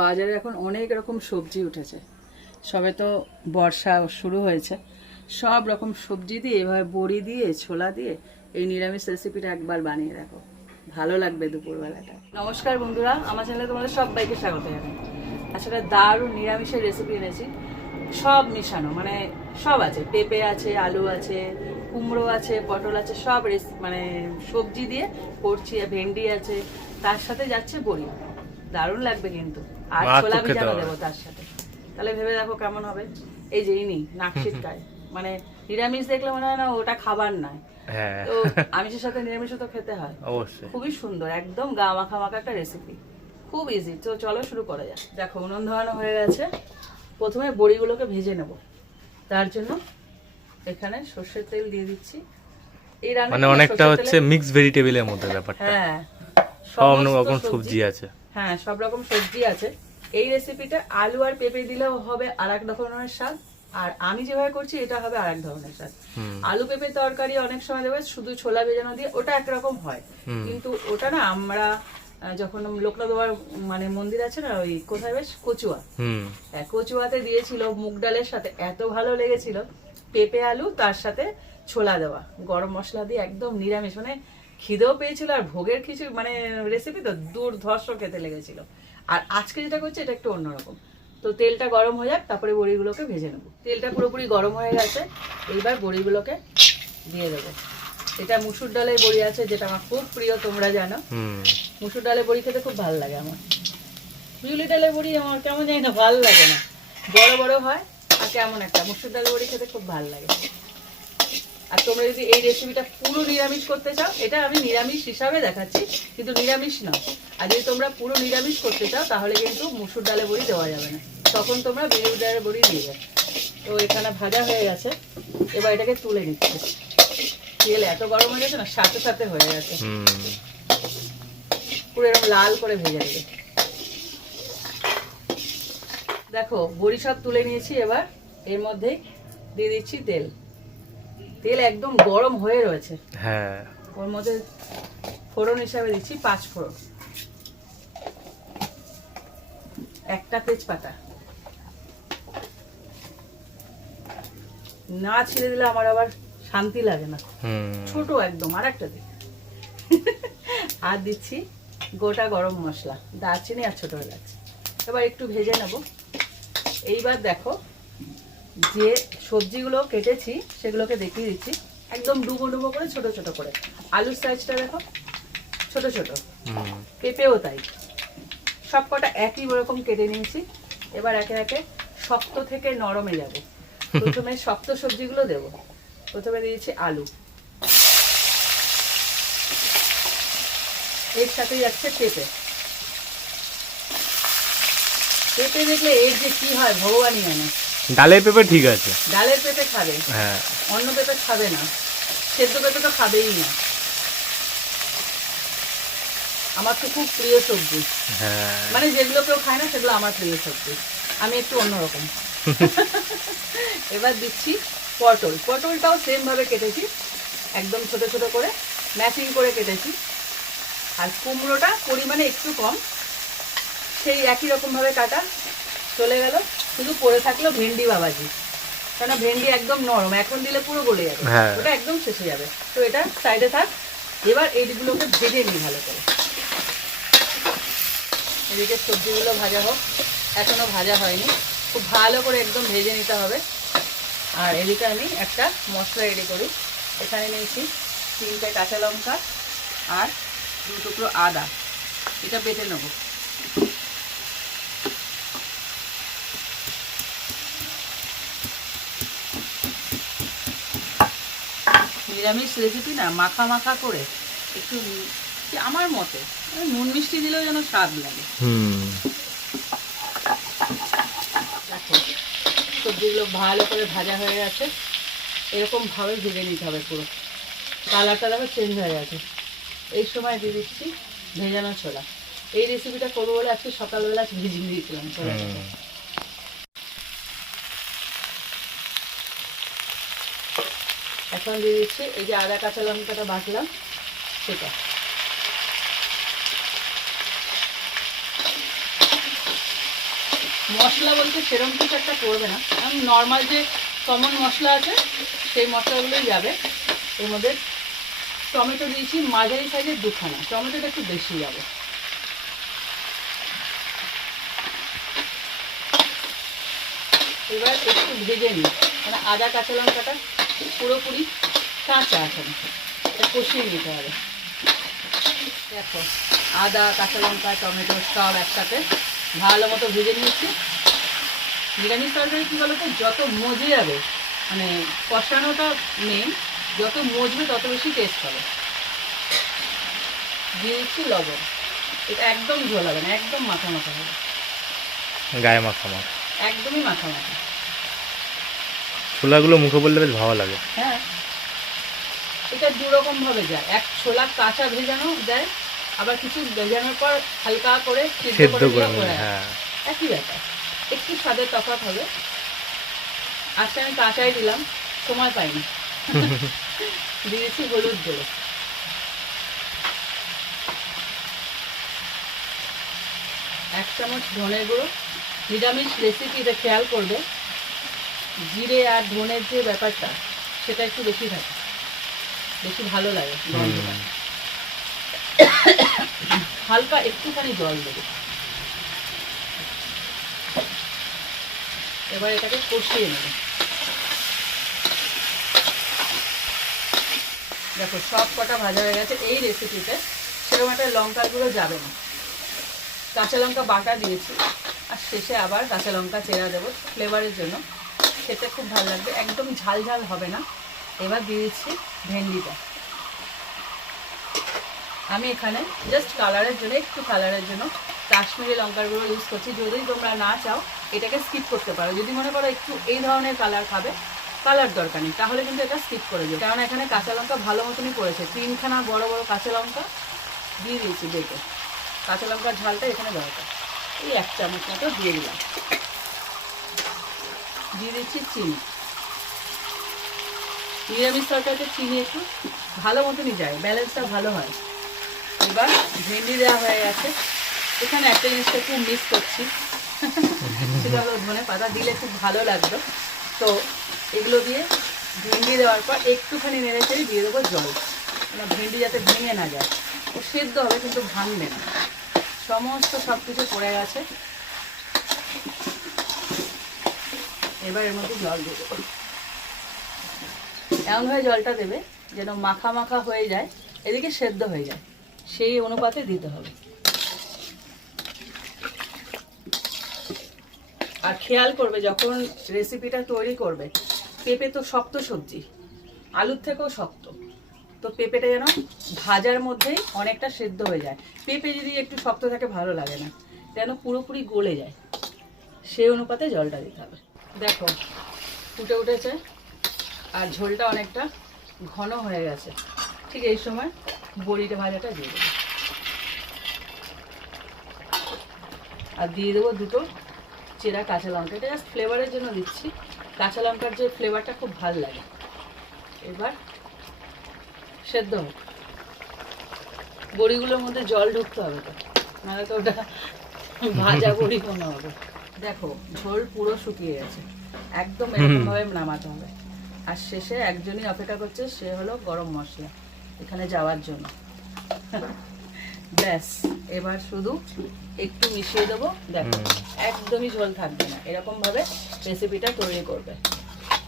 বাজারে এখন অনেক রকম সবজি উঠেছে। সবে তো বর্ষা শুরু হয়েছে। সব রকম সবজি দিয়ে, এভাবে বড়ি দিয়ে, ছোলা দিয়ে এই নিরামিষ রেসিপিটা একবার বানিয়ে দেখো। ভালো লাগবে দুপুরবেলাটা। নমস্কার বন্ধুরা, আমার চ্যানেলে তোমাদের সবাইকে স্বাগত জানাই। আসলে দারুণ নিরামিষের রেসিপি এনেছি। সব মিশানো মানে সব আছে। পেঁপে আছে, আলু আছে, কুমড়ো আছে, পটল আছে, সব মানে সবজি দিয়ে করছি। ভেন্ডি আছে, তার সাথে যাচ্ছে বড়ি। দারুণ লাগবে কিন্তু। আর ছোলা ভিজানো দেবো তার সাথে। তাহলে ভেবে দেখো কেমন হবে। এই যে ইনি নাক ছিটকায় মানে নিরামিষ দেখলে মনে হয় না ওটা খাবার নয়। হ্যাঁ। তো আমিষের সাথে তো খেতে হয়। অবশ্যই। খুবই সুন্দর একদম গা মাখা মাখা একটা রেসিপি খুব ইজি তো চলো শুরু করা যাক। দেখো উনুন ধরানো হয়ে গেছে। প্রথমে বড়িগুলোকে ভেজে নেব। তার জন্য এখানে সর্ষের তেল দিয়ে দিচ্ছি। এই রান্না মানে অনেকটা হচ্ছে মিক্স ভেজিটেবলের মধ্যে ব্যাপারটা। হ্যাঁ। সব রকম সবজি। আছে। হ্যাঁ সব রকম সবজি আছে। এই রেসিপিটা আলু আর পেঁপে দিলেও হবে আর এক ধরনের স্বাদ। আর আমি যেভাবে করছি এটা হবে আর এক ধরনের স্বাদ। আলু পেঁপে তরকারি অনেক সময় দেবে শুধু ছোলা ভেজানো দিয়ে ওটা একরকম হয়। কিন্তু ওটা না আমরা যখন লোকনাথ বাবার মানে মন্দির আছে না ওই কোথায় বেশ? কচুয়া। হুম। হ্যাঁ, কচুয়াতে দিয়েছিল মুগ ডালের সাথে এত ভালো লেগেছিল। পেঁপে আলু তার সাথে ছোলা দেওয়া। গরম মশলা দিয়ে একদম নিরামিষ। মানে খিদেও পেয়েছিল আর ভোগের কিছু মানে রেসিপি তো দুর্ধর্ষ খেতে লেগেছিল। আর আজকে যেটা করছি এটা একটু অন্যরকম। তো তেলটা গরম হয়ে যাক তারপরে বড়িগুলোকে ভেজে নেব। তেলটা পুরোপুরি গরম হয়ে গেছে এইবার বড়িগুলোকে দিয়ে দেবো। এটা মুসুর ডালের বড়ি আছে যেটা আমার খুব প্রিয় তোমরা জানো। মুসুর ডালের বড়ি খেতে খুব ভালো লাগে আমার। বিউলি ডালের বড়ি আমার কেমন জানি না ভালো লাগে না। বড় বড় হয় আর কেমন একটা। মুসুর ডালের বড়ি খেতে খুব ভালো লাগে। আর তোমরা যদি এই রেসিপিটা পুরো নিরামিষ করতে চাও এটা আমি নিরামিষ হিসাবে দেখাচ্ছি কিন্তু নিরামিষ নয় আর যদি তোমরা পুরো নিরামিষ করতে চাও তাহলে কিন্তু মুসুর ডালের বড়ি দেওয়া যাবে না। তখন তোমরা বিউলি ডালের বড়ি দিয়ে যাবে তো এখানে ভাজা হয়ে গেছে। এবার এটাকে তুলে নিচ্ছে। তেল এত গরম হয়ে গেছে না সাথে সাথে হয়ে গেছে। পুরো এরকম লাল করে ভেজে নেবে। দেখো বড়ি সব তুলে নিয়েছি এবার। এর মধ্যেই দিয়ে দিচ্ছি তেল। তেল একদম গরম হয়ে রয়েছে। হ্যাঁ। ওর মধ্যে ফোড়ন হিসাবে দিচ্ছি পাঁচ ফোড়ন। একটা তেজপাতা। না ছিঁড়ে দিলে আমার আবার শান্তি লাগে না। ছোট একদম আর একটা দিই আর দিচ্ছি গোটা গরম মশলা দারচিনি আর ছোট হয়ে এলাচ। এবার একটু ভেজে নেব। এইবার দেখো যে সবজিগুলো কেটেছি সেগুলোকে দেখিয়ে দিচ্ছি। একদম ডুবো ডুবো করে ছোট ছোট করে। আলুর সাইজটা দেখো ছোট ছোট। পেঁপেও তাই। সব কটা একই ওরকম কেটে নিয়েছি। এবার একে একে শক্ত থেকে নরমে যাব। প্রথমে শক্ত সবজিগুলো দেব। প্রথমে দিয়েছি আলু। এর সাথে যাচ্ছে পেঁপে। পেঁপে দেখলে এর যে কি হয় ভগবানই জানে। ডালের পেঁপে ঠিক আছে। ডালের পেঁপে খাবে? হ্যাঁ। অন্য পেঁপে খাবে না। সেদ্ধ পেঁপে তো খাবেই না। আমার তো খুব প্রিয় সবজি। হ্যাঁ। মানে যেগুলো কেউ খায় না সেগুলো আমার প্রিয় সবজি। আমি একটু অন্যরকম। এবার দিচ্ছি পটল। পটলটাও সেম ভাবে কেটেছি। একদম ছোট ছোট করে ম্যাচিং করে কেটেছি। আর কুমড়োটা পরিমাণে একটু কম। সেই একই রকম ভাবে কাটা। চলে গেল শুধু পড়ে থাকল ভেন্ডি বাবাজি। কেন ভেন্ডি একদম নরম এখন দিলে পুরো গলে যাবে। হ্যাঁ। ওটা একদম শেষে যাবে। তো এটা সাইডে থাক এবার এইগুলোকে ভেজে নিই ভালো করে। এদিকে সবজিগুলো ভাজা হোক এখনও ভাজা হয়নি। খুব ভালো করে একদম ভেজে নিতে হবে। আর এদিকে আমি একটা মশলা রেডি করি। এখানে নিয়েছি তিনটে কাঁচা লঙ্কা আর দু টুকরো আদা। এটা বেটে নেব। নিরামিষ রেসিপি না মাখা মাখা করে একটু আমার মতে ওই নুন মিষ্টি দিলেও যেন স্বাদ লাগে। হুম। সবজিগুলো ভালো করে ভাজা হয়ে গেছে। এরকম ভাবে ভেজে নিতে হবে পুরো। কালারটা দেখো চেঞ্জ হয়ে গেছে। এই সময় দিয়ে দিচ্ছি ভেজানো ছোলা। এই রেসিপিটা করব বলে আজকে সকালবেলা ভেজে দিয়েছিলাম ছোলাটাকে। এখন দিয়ে দিচ্ছি, এই যে আদা, কাঁচা লঙ্কাটা বাটলাম, সেটা। মশলা বলতে সেরকম কিছু একটা করবে না। নর্মাল যে কমন মশলা আছে, সেই মশলাগুলোই যাবে। এর মধ্যে টমেটো দিয়েছি, মাঝারি সাইজের দুখানা। টমেটোটা একটু বেশি যাবে। এবার একটু ভেজে নিই। মানে আদা, কাঁচা লঙ্কাটা পুরোপুরি কাঁচা এখন এটা কষিয়ে নিতে হবে। দেখো আদা কাঁচা লঙ্কা টমেটো সব একসাথে ভালো মতো ভেজে নিয়েছি। নিরামিষ তরকারি কী বলতো? যত মজে যাবে মানে কষানোটা মেন যত মজবে তত বেশি টেস্ট হবে। দিয়ে দিচ্ছি লবণ। এটা একদম ঝোল হবে না একদম মাথা মাথা হবে। গায়ে মাখা মাখ। একদমই মাথা মাথা ছোলাগুলো মুখে বললে বেশ ভালো লাগে। হ্যাঁ এটা দুরকম ভাবে যায়। এক ছোলা কাঁচা ভেজানো যায় আবার কিছু ভেজানোর পর হালকা করে সিদ্ধ করে হ্যাঁ। একই ব্যাপার। একটু স্বাদের তফাৎ হবে। আজকে আমি কাঁচাই দিলাম সময় পাইনি। দিয়েছি হলুদ গুঁড়ো। এক চামচ ধনে গুঁড়ো। নিরামিষ রেসিপিতে খেয়াল করবে। জিরে আর ধনের যে ব্যাপারটা, সেটা একটু বেশি থাকে। বেশি ভালো লাগে হালকা একটুখানি জল দেবে। এবার এটাকে কষিয়ে নেবে। দেখো, সব কটা ভাজা হয়ে গেছে। এই রেসিপিতে সেরকম একটা লঙ্কার গুঁড়ো যাবে না। কাঁচা লঙ্কা বাটা দিয়েছি। আর শেষে আবার কাঁচা লঙ্কা চেরা দেবো ফ্লেভারের জন্য। খেতে খুব ভালো লাগবে। একদম ঝাল ঝাল হবে না। এবার দিয়ে দিচ্ছি ভেন্ডিটা। আমি এখানে জাস্ট কালারের জন্য, একটু কালারের জন্য কাশ্মীরি লঙ্কার গুঁড়ো ইউজ করছি। যদি তোমরা না চাও, এটাকে স্কিপ করতে পারো। যদি মনে করো একটু এই ধরনের কালার খাবে কালার দরকার নেই। তাহলে কিন্তু এটা স্কিপ করে দিও। কারণ এখানে কাঁচা লঙ্কা ভালো মতনই পড়েছে। তিনখানা বড় বড় কাঁচা লঙ্কা দিয়ে দিয়েছি দেখে কাঁচা লঙ্কার ঝালটা এখানে দরকার। এই এক চামচ মতো দিয়ে দিলাম। দিয়ে দিচ্ছি চিনি। নিরামিষ তরকারিতে চিনি একটু ভালো মতনই যায় ব্যালেন্সটা ভালো হয়। এবার ভেন্ডি দেওয়া হয়ে গেছে। এখানে একটা জিনিসটা খুব মিস করছি। সেটা হলো ধনে পাতা দিলে খুব ভালো লাগতো তো এগুলো দিয়ে ভেন্ডি দেওয়ার পর একটুখানি নেড়ে চেড়ে দিয়ে দেবো জল। মানে ভেন্ডি যাতে ভেঙে না যায়। ও সেদ্ধ হবে কিন্তু ভাঙবে না। সমস্ত সব কিছু পড়ে গেছে। এবার এর জল এমনভাবে জলটা দেবে যেন মাখা মাখা হয়ে যায়, এদিকে সেদ্ধ হয়ে যায়। সেই অনুপাতে দিতে হবে। আর খেয়াল করবে, যখন রেসিপিটা তৈরি করবে, পেঁপে তো শক্ত সবজি, আলুর থেকেও শক্ত। তো পেঁপেটা যেন ভাজার মধ্যেই অনেকটা সেদ্ধ হয়ে যায়। পেঁপে যদি একটু শক্ত থাকে, ভালো লাগে না। যেন পুরোপুরি গলে যায়। সেই অনুপাতে জলটা দিতে হবে। দেখো, ফুটে উঠেছে আর ঝোলটা অনেকটা ঘন হয়ে গেছে। ঠিক এই সময় বড়িটা ভাজাটা দিয়ে দেবো। আর দিয়ে দেবো দুটো চেরা কাঁচা লঙ্কা। এটা জাস্ট ফ্লেভারের জন্য দিচ্ছি। কাঁচা লঙ্কার যে ফ্লেভারটা খুব ভালো লাগে। এবার সেদ্ধ হোক। বড়িগুলোর মধ্যে জল ঢুকতে হবে তো। নাহলে তো ওটা ভাজা বড়ি মনে হবে। দেখো, ঝোল পুরো শুকিয়ে গেছে। একদম এরকমভাবে নামাতে হবে। আর শেষে একজনই অপেক্ষা করছে সে হলো গরম মশলা এখানে যাওয়ার জন্য। ব্যাস এবার শুধু একটু মিশিয়ে দেবো দেখো একদমই ঝোল থাকবে না এরকম ভাবে রেসিপিটা তৈরি করবে।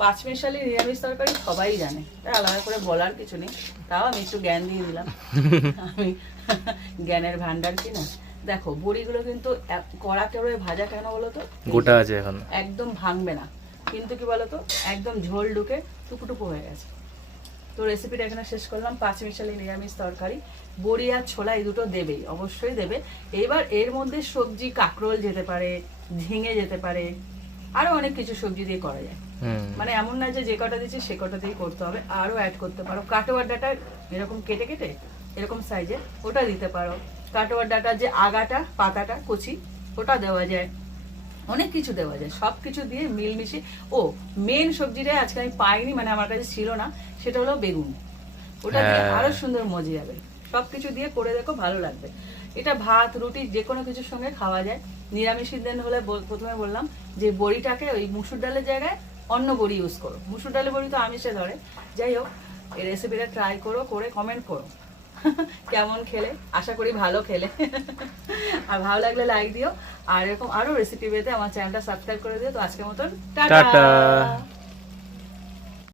পাঁচ মিশালি নিরামিষ তরকারি সবাই জানে তাই আলাদা করে বলার কিছু নেই তাও আমি একটু জ্ঞান দিয়ে দিলাম। আমি জ্ঞানের ভান্ডার কি না দেখো বড়িগুলো কিন্তু কড়া কেড়ে ভাজা কেন বলো তো? গোটা আছে এখন। একদম ভাঙবে না। কিন্তু কি বলতো একদম ঝোল ঢুকে টুকুটুকু হয়ে গেছে। তো রেসিপিটা এখানে শেষ করলাম পাঁচ মিশালি নিরামিষ তরকারি। বড়ি আর ছোলা এই দুটো দেবেই অবশ্যই দেবে। এবার এর মধ্যে সবজি কাকরোল যেতে পারে ঝিঙে যেতে পারে আরও অনেক কিছু সবজি দিয়ে করা যায়। মানে এমন না যে যে কটা দিচ্ছি সে কটা দিয়েই করতে হবে আরও অ্যাড করতে পারো। কাটোয়ার ডাটা এরকম কেটে কেটে এরকম সাইজে ওটা দিতে পারো। কাটোয়ার যে আগাটা পাতাটা কচি ওটা দেওয়া যায়। অনেক কিছু দেওয়া যায় সব কিছু দিয়ে মিলমিশে। ও মেন সবজিটা আজকে আমি পাইনি মানে আমার কাছে ছিল না সেটা হলো বেগুন। ওটা দিয়ে হ্যাঁ। আরও সুন্দর মজে যাবে। সব কিছু দিয়ে করে দেখো ভালো লাগবে। এটা ভাত রুটি যে কোনো কিছুর সঙ্গে খাওয়া যায়। নিরামিষ দিন হলে বল- প্রথমে বললাম যে বড়িটাকে ওই মুসুর ডালের জায়গায় অন্য বড়ি ইউজ করো। মুসুর ডালের বড়ি তো আমিষে ধরে। যাই হোক এই রেসিপিটা ট্রাই করো করে কমেন্ট করো। কেমন খেলে? আশা করি ভালো খেলে। আর ভালো লাগলে লাইক দিও। আর এরকম আরও রেসিপি পেতে আমার চ্যানেলটা সাবস্ক্রাইব করে দিও। তো আজকের মতন টাটা।